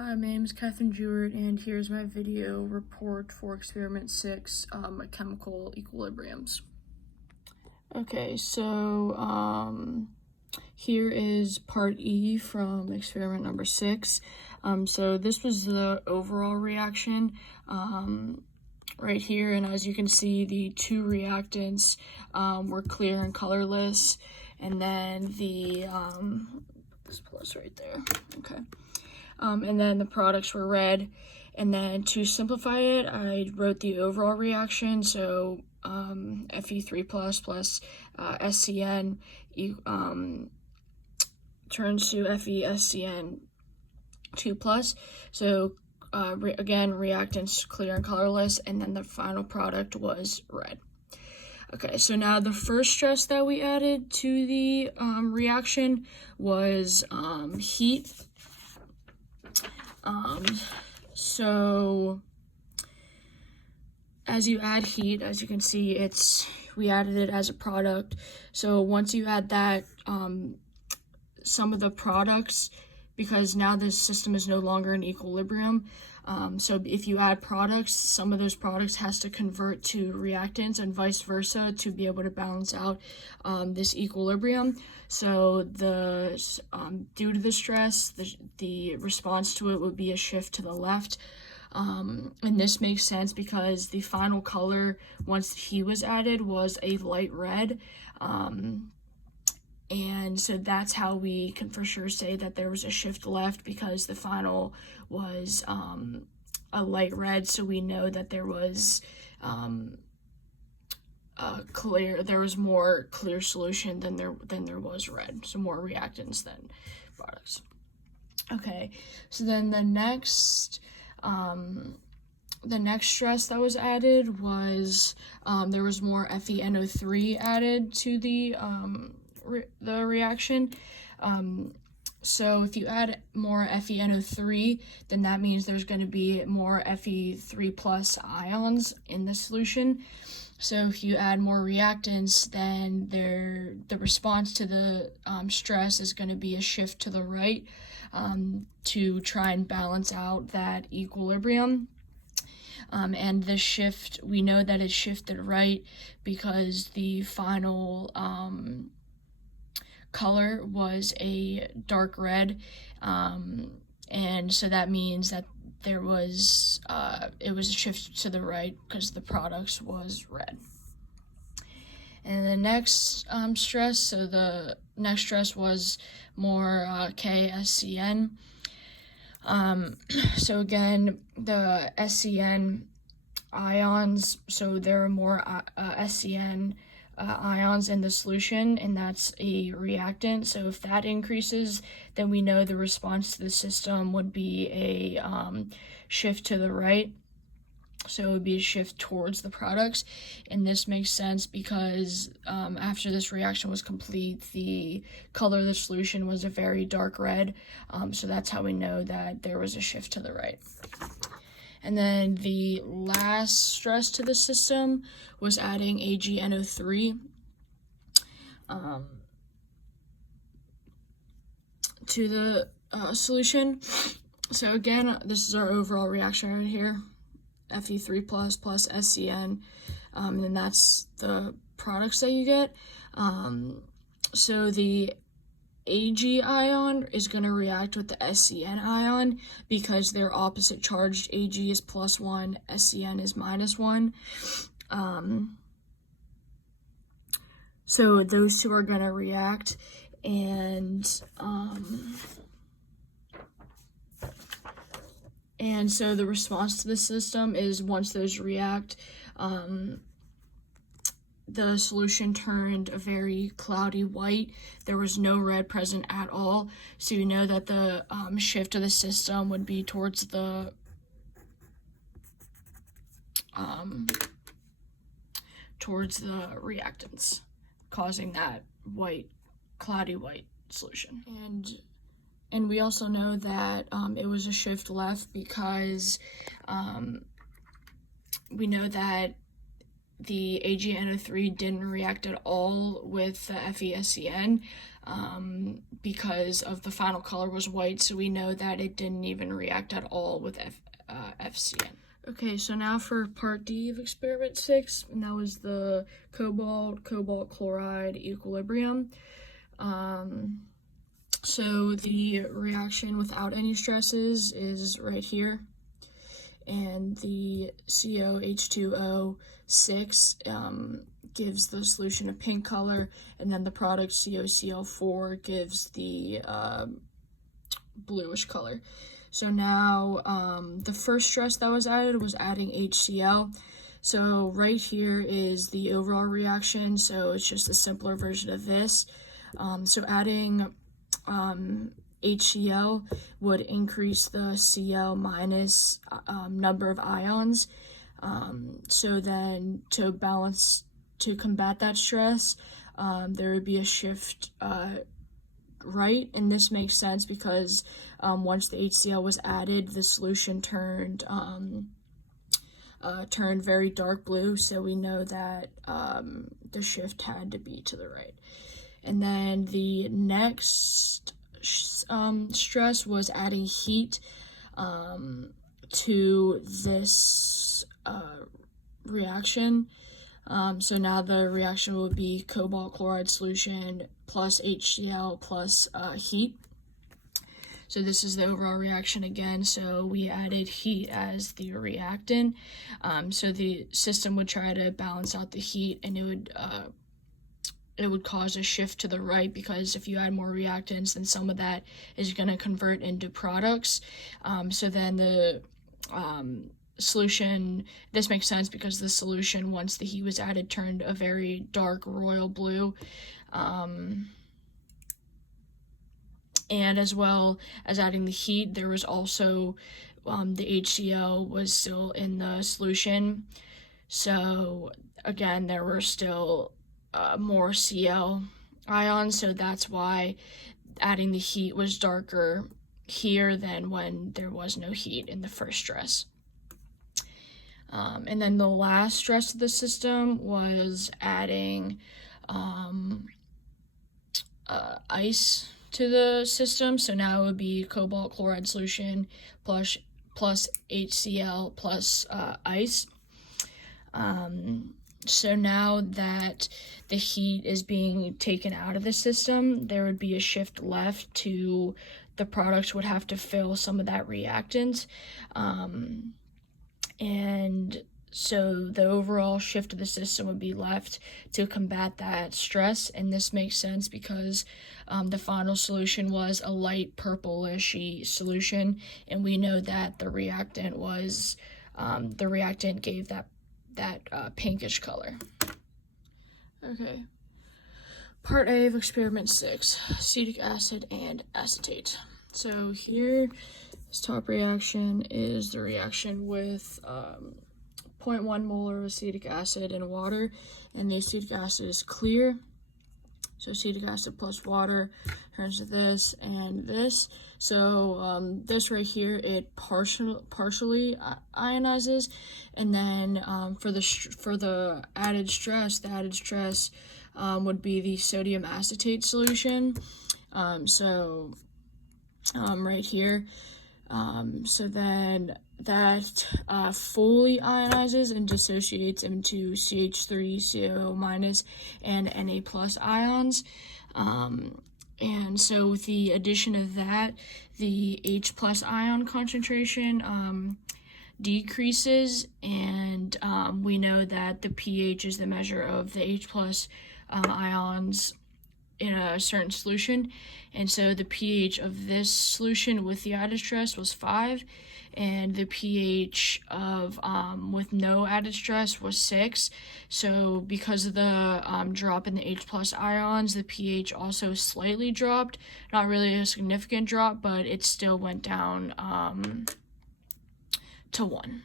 Hi, my name is Catherine Jewett, and here's my video report for experiment 6, chemical equilibriums. Okay, so here is part E from experiment number 6. So this was the overall reaction right here, and as you can see, the two reactants were clear and colorless, and then the this plus right there, okay. And then the products were red. And then to simplify it, I wrote the overall reaction. So Fe3 plus SCN turns to FeSCN 2 plus. So again, reactants clear and colorless, and then the final product was red. Okay, so now the first stress that we added to the reaction was heat. So as you add heat, as you can see, we added it as a product. So once you add that, some of the products, because now this system is no longer in equilibrium, so if you add products, some of those products has to convert to reactants and vice versa to be able to balance out this equilibrium. So due to the stress, the response to it would be a shift to the left. And this makes sense because the final color, once heat was added, was a light red. And so that's how we can for sure say that there was a shift left, because the final was a light red, so we know that there was there was more clear solution than there was red, so more reactants than products. Okay, so then the next stress that was added was there was more FeNO3 added to the reaction. So if you add more FeNO3, then that means there's going to be more Fe3 plus ions in the solution. So if you add more reactants, then the response to the stress is going to be a shift to the right to try and balance out that equilibrium. And this shift, we know that it shifted right because the final color was a dark red, and so that means that there was it was a shift to the right because the products was red. And the next stress, so the next stress was more KSCN. So again, the SCN ions, so there are more SCN ions in the solution, and that's a reactant. So if that increases, then we know the response to the system would be a shift to the right. So it would be a shift towards the products, and this makes sense because after this reaction was complete, the color of the solution was a very dark red, so that's how we know that there was a shift to the right. And then the last stress to the system was adding AgNO3 to the solution. So again, this is our overall reaction right here. Fe3 plus SCN, and then that's the products that you get. So the Ag ion is going to react with the SCN ion because they're opposite charged. Ag is +1, SCN is -1. So those two are going to react, and so the response to the system is once those react, the solution turned a very cloudy white. There was no red present at all. So you know that the shift of the system would be towards the reactants, causing that cloudy white solution. And we also know that it was a shift left because we know that the AgNO3 didn't react at all with the FeSCN because of the final color was white, so we know that it didn't even react at all with FCN. Okay, so now for part D of experiment 6, and that was the cobalt chloride equilibrium. So the reaction without any stresses is right here, and the COH2O6 gives the solution a pink color, and then the product COCl4 gives the bluish color. So now the first stress that was added was adding HCl. So right here is the overall reaction, so it's just a simpler version of this. So adding HCl would increase the Cl minus number of ions. So then to combat that stress, there would be a shift right, and this makes sense because once the HCl was added, the solution turned very dark blue, so we know that the shift had to be to the right. And then the next stress was adding heat to this reaction. So now the reaction will be cobalt chloride solution plus HCl plus heat. So this is the overall reaction again. So we added heat as the reactant. So the system would try to balance out the heat, and it would cause a shift to the right, because if you add more reactants, then some of that is going to convert into products. So then the solution, this makes sense because the solution, once the heat was added, turned a very dark royal blue. And as well as adding the heat, there was also the HCl was still in the solution. So again, there were still more Cl ions, so that's why adding the heat was darker here than when there was no heat in the first stress. And then the last stress of the system was adding ice to the system. So now it would be cobalt chloride solution plus HCl plus ice. So now that the heat is being taken out of the system, there would be a shift left to the products would have to fill some of that reactant. And so the overall shift of the system would be left to combat that stress, and this makes sense because the final solution was a light purplish-y solution, and we know that the reactant was gave that pinkish color. Okay, part A of experiment 6, acetic acid and acetate. So here, this top reaction is the reaction with 0.1 molar of acetic acid and water, and the acetic acid is clear. So acetic acid plus water turns to this and this. So this right here, it partially ionizes, and then for the added stress, would be the sodium acetate solution. Right here. So then that fully ionizes and dissociates into CH3, CO minus, and Na plus ions. And so with the addition of that, the H plus ion concentration decreases, and we know that the pH is the measure of the H plus ions in a certain solution, and so the pH of this solution with the added stress was 5, and the pH of with no added stress was 6. So because of the drop in the H plus ions, the pH also slightly dropped. Not really a significant drop, but it still went down to 1.